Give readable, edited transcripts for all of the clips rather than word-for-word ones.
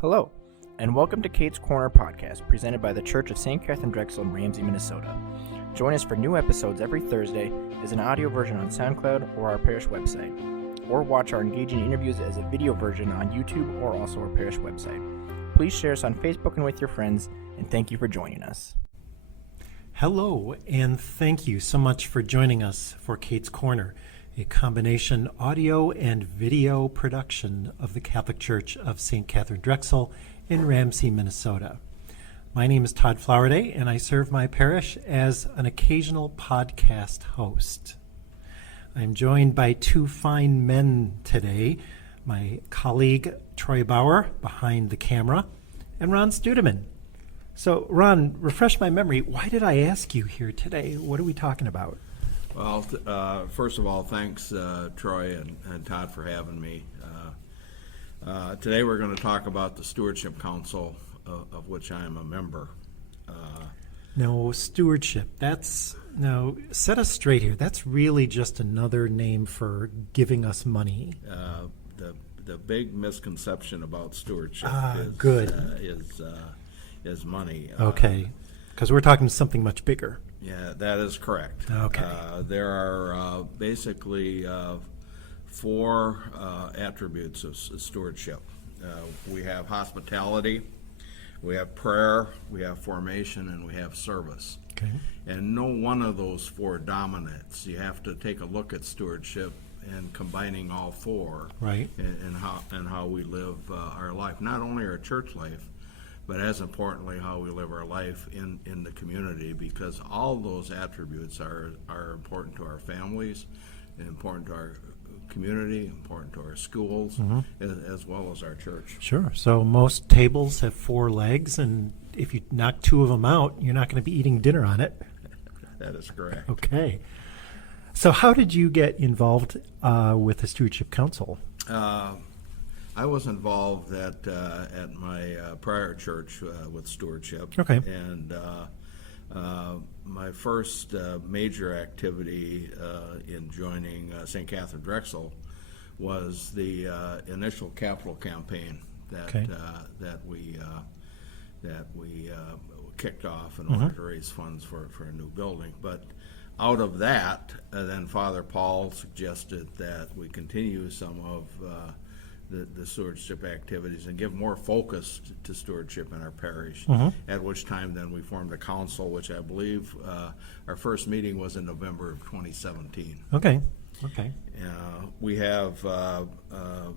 Hello, and welcome to Kate's Corner podcast, presented by the Church of St. Catherine Drexel in Ramsey, Minnesota. Join us for new episodes every Thursday as an audio version on SoundCloud or our parish website, or watch our engaging interviews as a video version on YouTube or also our parish website. Please share us on Facebook and with your friends, and thank you for joining us. Hello, and thank you so much for joining us for Kate's Corner, a combination audio and video production of the Catholic Church of St. Catherine Drexel in Ramsey, Minnesota. My name is Todd Flowerday, and I serve my parish as an occasional podcast host. I'm joined by two fine men today, my colleague Troy Bauer behind the camera, and Ron Studeman. So, Ron, refresh my memory. Why did I ask you here today? What are we talking about? Well, first of all, thanks, Troy and Todd, for having me. Today we're going to talk about the Stewardship Council, of which I am a member. No, stewardship. Now, set us straight here. That's really just another name for giving us money. The big misconception about stewardship is money. Okay, because we're talking something much bigger. Yeah, that is correct. Okay. There are basically four attributes of stewardship. We have hospitality, we have prayer, we have formation, and we have service. Okay. And no one of those four dominates. You have to take a look at stewardship and combining all four, Right. and how we live our life, not only our church life, but as importantly, how we live our life in the community, because all those attributes are important to our families, and important to our community, important to our schools, as well as our church. Sure. So most tables have four legs, and if you knock two of them out, you're not going to be eating dinner on it. That is correct. Okay. So how did you get involved with the Stewardship Council? I was involved at my prior church with stewardship. Okay. And my first major activity in joining St. Catherine Drexel was the initial capital campaign that we kicked off in order to raise funds for a new building. But out of that, then Father Paul suggested that we continue some of the stewardship activities and give more focus to stewardship in our parish, at which time then we formed a council, which I believe our first meeting was in November of 2017. Okay. We have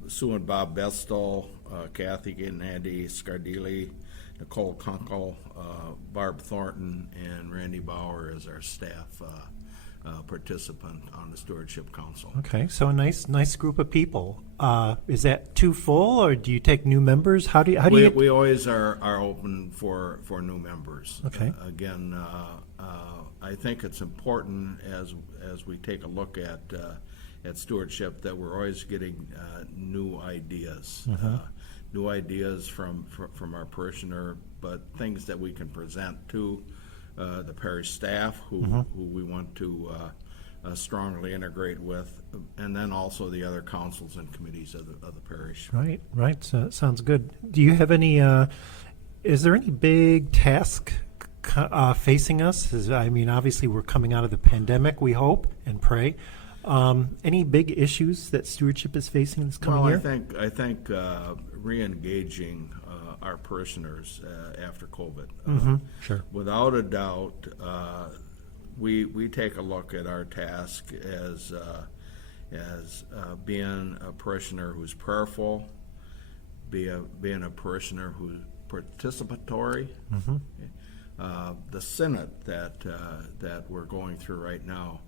Sue and Bob Bestel, Kathy and Andy Scardili, Nicole Kunkel, Barb Thornton, and Randy Bauer as our staff participant on the Stewardship Council. Okay, so a nice group of people. Is that too full, or do you take new members? How do you? We always are open for new members. Okay. Again, I think it's important as we take a look at stewardship that we're always getting new ideas. New ideas from our parishioner, but things that we can present to the parish staff who we want to strongly integrate with, and then also the other councils and committees of the parish. Right. So sounds good. Do you have any? Is there any big task facing us? Obviously we're coming out of the pandemic. We hope and pray. Any big issues that stewardship is facing this coming year? I think re-engaging our parishioners after COVID. Sure. Without a doubt, we take a look at our task as being a parishioner who's prayerful, being a parishioner who's participatory. The synod that we're going through right now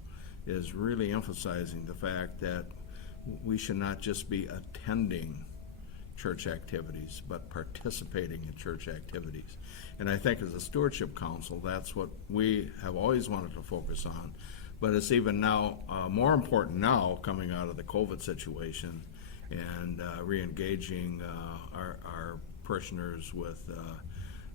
is really emphasizing the fact that we should not just be attending church activities, but participating in church activities. And I think as a Stewardship Council, that's what we have always wanted to focus on. But it's even now more important now, coming out of the COVID situation, and re-engaging our parishioners with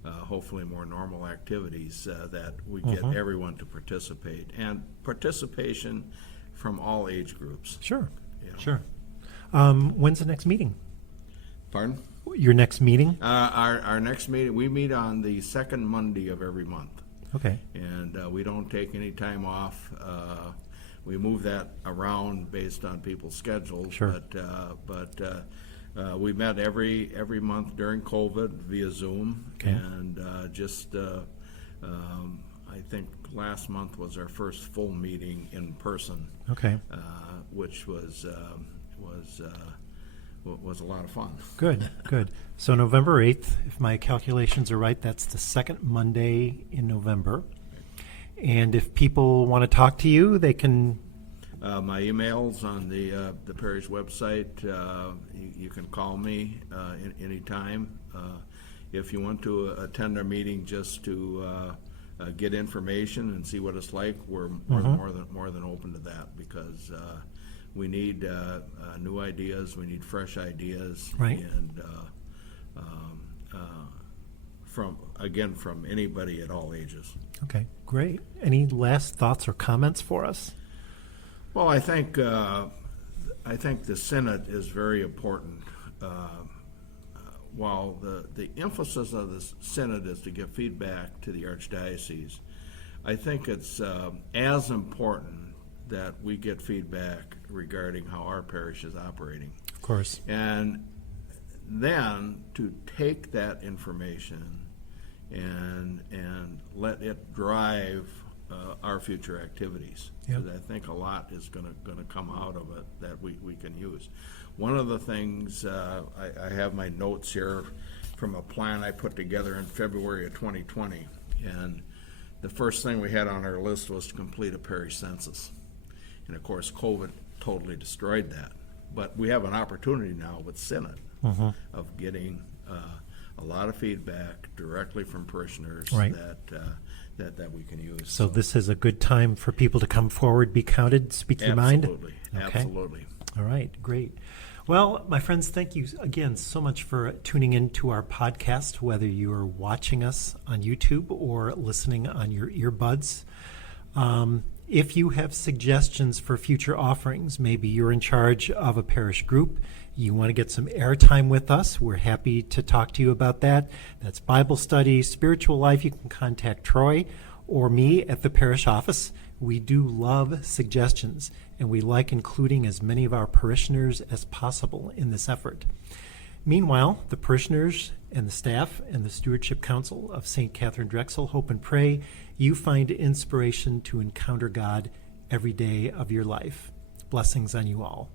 hopefully more normal activities, that we get everyone to participate, and participation from all age groups. Sure. You know. Sure. When's the next meeting? Pardon? your next meeting? Our next meeting, we meet on the second Monday of every month. Okay. And we don't take any time off. We move that around based on people's schedules. Sure. But we met every month during COVID via Zoom. Okay. And I think last month was our first full meeting in person. Okay. Which was a lot of fun. Good, good. So November 8th, if my calculations are right, that's the second Monday in November. And if people want to talk to you, they can... My email's on the parish website. You can call me anytime. If you want to attend our meeting just to get information and see what it's like, we're more than open to that, because we need new ideas. We need fresh ideas, right? And from anybody at all ages. Okay, great. Any last thoughts or comments for us? Well, I think the Synod is very important. While the emphasis of the Synod is to give feedback to the Archdiocese, I think it's as important that we get feedback regarding how our parish is operating. Of course. And then to take that information and let it drive our future activities. Yep. Because I think a lot is going to come out of it that we can use. One of the things, I have my notes here from a plan I put together in February of 2020, and the first thing we had on our list was to complete a parish census. And of course, COVID totally destroyed that. But we have an opportunity now with Synod of getting a lot of feedback directly from parishioners, right, that we can use. So this is a good time for people to come forward, be counted, speak your mind? Absolutely, okay. Absolutely. All right, great. Well, my friends, thank you again so much for tuning in to our podcast, whether you are watching us on YouTube or listening on your earbuds. If you have suggestions for future offerings, maybe you're in charge of a parish group, you want to get some airtime with us, we're happy to talk to you about that. That's Bible study, spiritual life. You can contact Troy or me at the parish office. We do love suggestions, and we like including as many of our parishioners as possible in this effort. Meanwhile, the parishioners and the staff and the Stewardship Council of St. Catherine Drexel hope and pray you find inspiration to encounter God every day of your life. Blessings on you all.